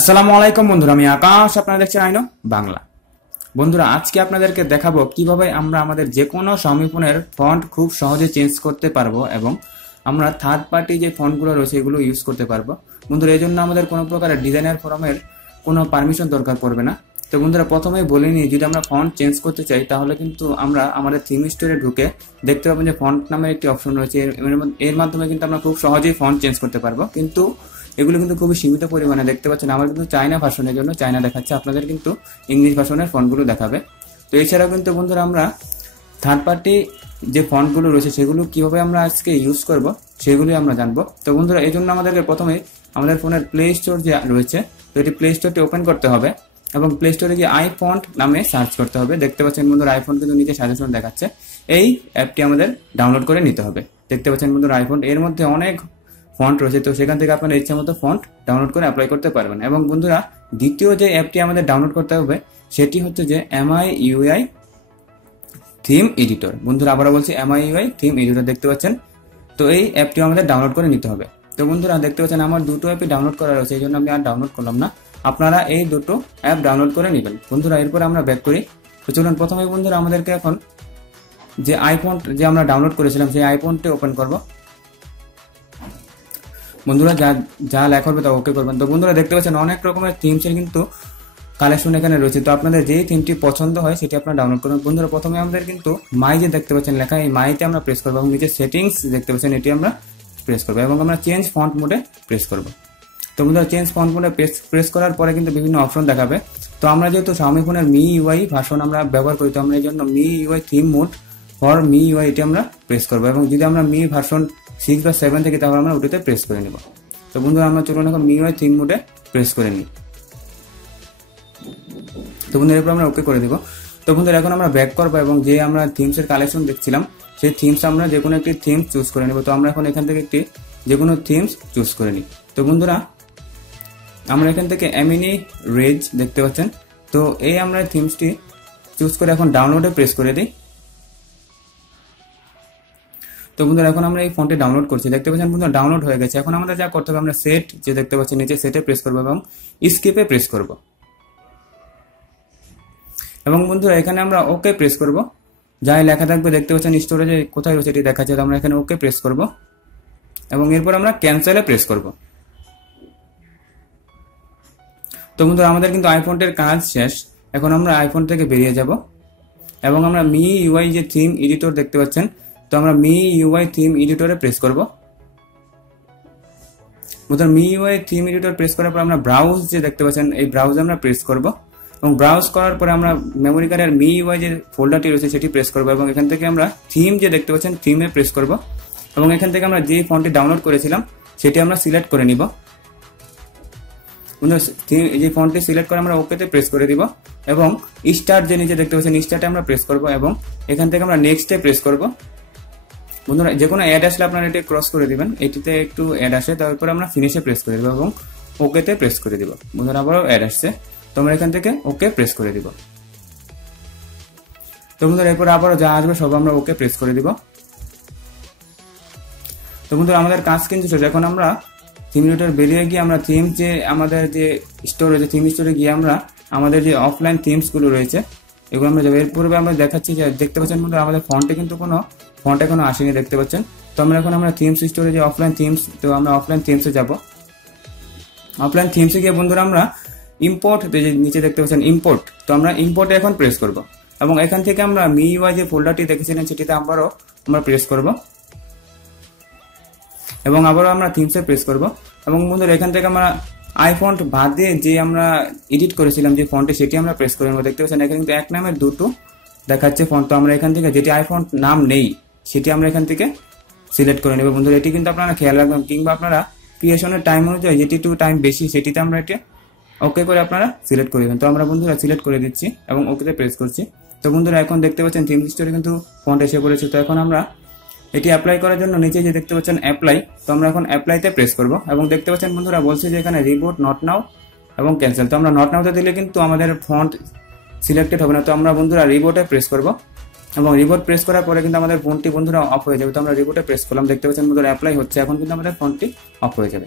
আসসালামু আলাইকুম বন্ধুরা, আমি আকাশ, আপনারা দেখছেন আইনো বাংলা। বন্ধুরা, আজকে আপনাদেরকে দেখাবো কিভাবে আমরা আমাদের যে কোনো Xiaomi ফোনের ফন্ট খুব সহজে চেঞ্জ করতে পারবো এবং আমরা থার্ড পার্টি যে ফন্টগুলো রয়েছে এগুলো ইউজ করতে পারবো। বন্ধুরা, এই জন্য আমাদের কোনো প্রকারের ডিজাইনার ফোরামের কোনো পারমিশন দরকার পড়বে না। তো বন্ধুরা, প্রথমেই বলে নিই, যদি আমরা ফন্ট চেঞ্জ করতে চাই তাহলে কিন্তু আমরা আমাদের থিম স্টোরে ঢুকে দেখতে পাবেন যে ফন্ট নামের একটি অপশন রয়েছে। এর মাধ্যমে কিন্তু আমরা খুব সহজেই ফন্ট চেঞ্জ করতে পারবো, কিন্তু এগুলো কিন্তু খুবই সীমিত পরিমাণে। দেখতে পাচ্ছেন আমার কিন্তু চায়না ভার্সনের জন্য চায়না দেখাচ্ছে, আপনাদের কিন্তু ইংলিশ ভার্সনের ফন্টগুলো দেখাবে। তো এছাড়াও কিন্তু বন্ধুরা, আমরা থার্ড পার্টি যে ফন্টগুলো রয়েছে সেগুলো কিভাবে আমরা আজকে ইউজ করব সেগুলি আমরা জানবো। তো বন্ধুরা, এই জন্য আমাদেরকে প্রথমে আমাদের ফোনের প্লে স্টোর যে রয়েছে, তো এটি প্লে স্টোরটি ওপেন করতে হবে এবং প্লে স্টোরে গিয়ে আইফন্ট নামে সার্চ করতে হবে। দেখতে পাচ্ছেন বন্ধুরা, আইফোন কিন্তু নিচে সাজেশন দেখাচ্ছে, এই অ্যাপটি আমাদের ডাউনলোড করে নিতে হবে। দেখতে পাচ্ছেন বন্ধুরা, আইফোন এর মধ্যে অনেক ফন্ট রয়েছে, তো সেখান থেকে আপনার ইচ্ছা মতো ফন্ট ডাউনলোড করে অ্যাপ্লাই করতে পারবেন। এবং বন্ধুরা, দ্বিতীয় যে অ্যাপটি আমাদের ডাউনলোড করতে হবে সেটি হচ্ছে যে MIUI থিম এডিটর। বন্ধুরা, আবারও বলছি, MIUI থিম এডিটর দেখতে পাচ্ছেন, তো এই অ্যাপটিও আমাদের ডাউনলোড করে নিতে হবে। তো বন্ধুরা, দেখতে পাচ্ছেন আমার দুটো অ্যাপই ডাউনলোড করা রয়েছে, এই জন্য আমি আর ডাউনলোড করলাম না। আপনারা এই দুটো অ্যাপ ডাউনলোড করে নেবেন। বন্ধুরা, এরপর আমরা ব্যাক করি। তো চলুন, প্রথমে বন্ধুরা আমাদেরকে এখন যে আইফোন যে আমরা ডাউনলোড করেছিলাম সেই আইফোনটি ওপেন করব। বন্ধুরা, যা লেখা হবে তা ওকে করবেন। তো বন্ধুরা, দেখতে পাচ্ছেন অনেক রকমের থিমসের কিন্তু কালেকশন এখানে রয়েছে, তো আপনাদের যেই থিমটি পছন্দ হয় সেটি আপনারা ডাউনলোড করবেন। বন্ধুরা, প্রথমে আমাদের কিন্তু মাই যে দেখতে পাচ্ছেন লেখা, এই মাইতে আমরা প্রেস করবো এবং নিচে সেটিংস দেখতে পাচ্ছেন এটি আমরা প্রেস করবো এবং আমরা চেঞ্জ ফন্ট মোডে প্রেস করব। তো বন্ধুরা, চেঞ্জ ফন্ট মোডে প্রেস করার পরে কিন্তু বিভিন্ন অপশন দেখাবে। তো আমরা যেহেতু Xiaomi ফোনের MIUI ভার্সন আমরা ব্যবহার করি, তো আমরা এই জন্য MIUI theme mode for MIUI এটি আমরা প্রেস করবো এবং যদি আমরা মি ভার্সন 6 বা 7 থেকে তাহলে আমরা ওটিতে প্রেস করে নিব। তো বন্ধুরা, আমরা চলুন এখন MIUI থিম মোডে প্রেস করে নিই। তো বন্ধুরা, এরপর আমরা ওকে করে দিব। তো বন্ধুরা, এখন আমরা ব্যাক করবো এবং যে আমরা থিমসের কালেকশন দেখছিলাম সেই থিমস আমরা যে কোনো একটি থিম চুজ করে নেব। তো আমরা এখন এখান থেকে একটি যে কোনো থিমস চুজ করে নিই। তো বন্ধুরা, আমরা এখান থেকে এমিনি রেজ দেখতে পাচ্ছেন, তো এই আমরা থিমসটি চুজ করে এখন ডাউনলোডে প্রেস করে দিই। তো বন্ধুরা, এখন আমরা এই ফন্টে ডাউনলোড করছি, দেখতে পাচ্ছেন বন্ধুরা ডাউনলোড হয়ে গেছে। এখন আমাদের যা করতে হবে, আমরা সেট যে দেখতে পাচ্ছি নিচে সেটে প্রেস করবো এবং স্কিপে প্রেস করব এবং বন্ধুরা এখানে আমরা ওকে প্রেস করব। যাই লেখা থাকবে দেখতে পাচ্ছেন স্টোরেজে কোথায় রয়েছে এটি দেখাচ্ছে, তো আমরা এখানে ওকে প্রেস করব এবং এরপর আমরা ক্যান্সেলে প্রেস করব। তো বন্ধুরা, আমাদের কিন্তু আইফোনটির কাজ শেষ। এখন আমরা আইফোন থেকে বেরিয়ে যাব এবং আমরা MIUI যে থিম এডিটর দেখতে পাচ্ছেন, তো আমরা MIUI থিম এডিটরে প্রেস করব। বন্ধুরা, MIUI থিম এডিটর প্রেস করার পর আমরা ব্রাউজ যে দেখতে পাচ্ছেন এই ব্রাউজে আমরা প্রেস করব এবং ব্রাউজ করার পরে আমরা মেমোরি কার্ডের MIUI যে ফোল্ডারটি রয়েছে সেটি প্রেস করব এবং এখান থেকে আমরা থিম যে দেখতে পাচ্ছেন থিমে প্রেস করব এবং এখান থেকে আমরা যে ফন্টটি ডাউনলোড করেছিলাম সেটি আমরা সিলেক্ট করে নিব। বন্ধুরা, যে ফন্টটি সিলেক্ট করে আমরা ওকেতে প্রেস করে দিব এবং স্টার্ট যে নিচে দেখতে পাচ্ছেন স্টার্টে আমরা প্রেস করব এবং এখান থেকে আমরা নেক্সটে প্রেস করব। বন্ধুরা, যে কোনো অ্যাড আসলে আপনারা এটি ক্রস করে দিবেন, এটিতে একটু অ্যাড আসে, তারপর আমরা ফিনিশে প্রেস করে দিব এবং ওকেতে প্রেস করে দিব। বন্ধুরা, আবারও অ্যাড আসছে, তো আমরা এখান থেকে ওকে প্রেস করে দিব। তো বন্ধুরা, এরপর আবারও যা আসবে সব আমরা ওকে প্রেস করে দিব। তো বন্ধুরা, আমাদের কাজ কিন্তু শেষ। এখন আমরা থিম এডিটর বেরিয়ে গিয়ে আমরা থিম যে আমাদের যে স্টোর রয়েছে থিম স্টোরে গিয়ে আমরা আমাদের যে অফলাইন থিমসগুলো রয়েছে এগুলো আমরা যাবো। এর পূর্বে আমরা দেখাচ্ছি যে দেখতে পাচ্ছেন বন্ধুরা আমাদের ফন্টে কিন্তু কোনো ফন্ট এখনো আসেনি, দেখতে পাচ্ছেন। তো আমরা থিমস স্টোরে যে অফলাইন থিমস, তো আমরা অফলাইন থিমসে যাব। অফলাইন থিমসে গিয়ে বন্ধুরা আমরা ইম্পোর্ট যে নিচে দেখতে পাচ্ছেন ইম্পোর্ট, তো আমরা ইম্পোর্টে এখন প্রেস করব এবং এখান থেকে আমরা MIUI যে ফোল্ডারটি দেখেছিলেন সেটিতে আবারও আমরা প্রেস করব এবং আবারও আমরা থিমসে প্রেস করব এবং বন্ধুরা এখান থেকে আমরা আইফন্ট বাদ দিয়ে যে আমরা এডিট করেছিলাম যে ফন্টে সেটি আমরা প্রেস করে নেব। দেখতে পাচ্ছেন এখানে কিন্তু এক নামের দুটো দেখাচ্ছে ফন্ট, তো আমরা এখান থেকে যেটি আইফন্ট নাম নেই সেটি আমরা এখান থেকে সিলেক্ট করে নেব। বন্ধুরা, এটি কিন্তু আপনারা খেয়াল রাখবেন, কিংবা আপনারা ক্রিয়েশনের টাইম অনুযায়ী যেটি একটু টাইম বেশি সেটিতে আমরা এটা ওকে করে আপনারা সিলেক্ট করে দেবেন। তো আমরা বন্ধুরা সিলেক্ট করে দিচ্ছি এবং ওকেতে প্রেস করছি। তো বন্ধুরা, এখন দেখতে পাচ্ছেন থিম স্টোরে কিন্তু ফন্ট এসে পড়েছে। তো এখন আমরা এটি অ্যাপ্লাই করার জন্য নিচে যে দেখতে পাচ্ছেন অ্যাপ্লাই, তো আমরা এখন অ্যাপ্লাইতে প্রেস করব এবং দেখতে পাচ্ছেন বন্ধুরা বলছে যে এখানে রিবোট নট নাও এবং ক্যান্সেল। তো আমরা নট নাওতে দিলে কিন্তু আমাদের ফন্ট সিলেক্টেড হবে না, তো আমরা বন্ধুরা রিবোটে প্রেস করব এবং রিবোট প্রেস করার পরে কিন্তু আমাদের ফোনটি বন্ধুরা অফ হয়ে যাবে। তো আমরা রিবোটে প্রেস করলাম, দেখতে পাচ্ছেন বন্ধুরা অ্যাপ্লাই হচ্ছে, এখন কিন্তু আমাদের ফোনটি অফ হয়ে যাবে।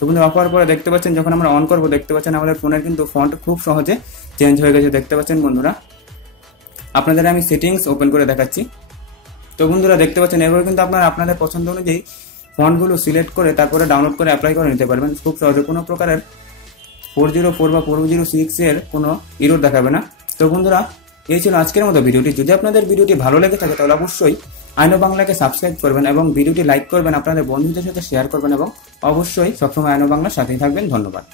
তো বন্ধুরা অফ হওয়ার পরে দেখতে পাচ্ছেন যখন আমরা অন করবো দেখতে পাচ্ছেন আমাদের ফোনের কিন্তু ফন্ট খুব সহজে চেঞ্জ হয়ে গেছে দেখতে পাচ্ছেন বন্ধুরা। আপনাদের আমি সেটিংস ওপেন করে দেখাচ্ছি। তো বন্ধুরা দেখতে পাচ্ছেন এভাবে কিন্তু আপনারা আপনাদের পছন্দ অনুযায়ী ফন্টগুলো সিলেক্ট করে তারপরে ডাউনলোড করে অ্যাপ্লাই করে নিতে পারবেন খুব সহজে। কোনো প্রকারের 404 বা 406 এর কোনো এরর দেখাবে না। তো বন্ধুরা এই ছিল আজকের মতো ভিডিওটি। যদি আপনাদের ভিডিওটি ভালো লেগে থাকে তাহলে অবশ্যই আইনো বাংলাকে সাবস্ক্রাইব করবেন এবং ভিডিওটি লাইক করবেন, আপনাদের বন্ধুদের সাথে শেয়ার করবেন এবং অবশ্যই সবসময় আইনো বাংলার সাথেই থাকবেন। ধন্যবাদ।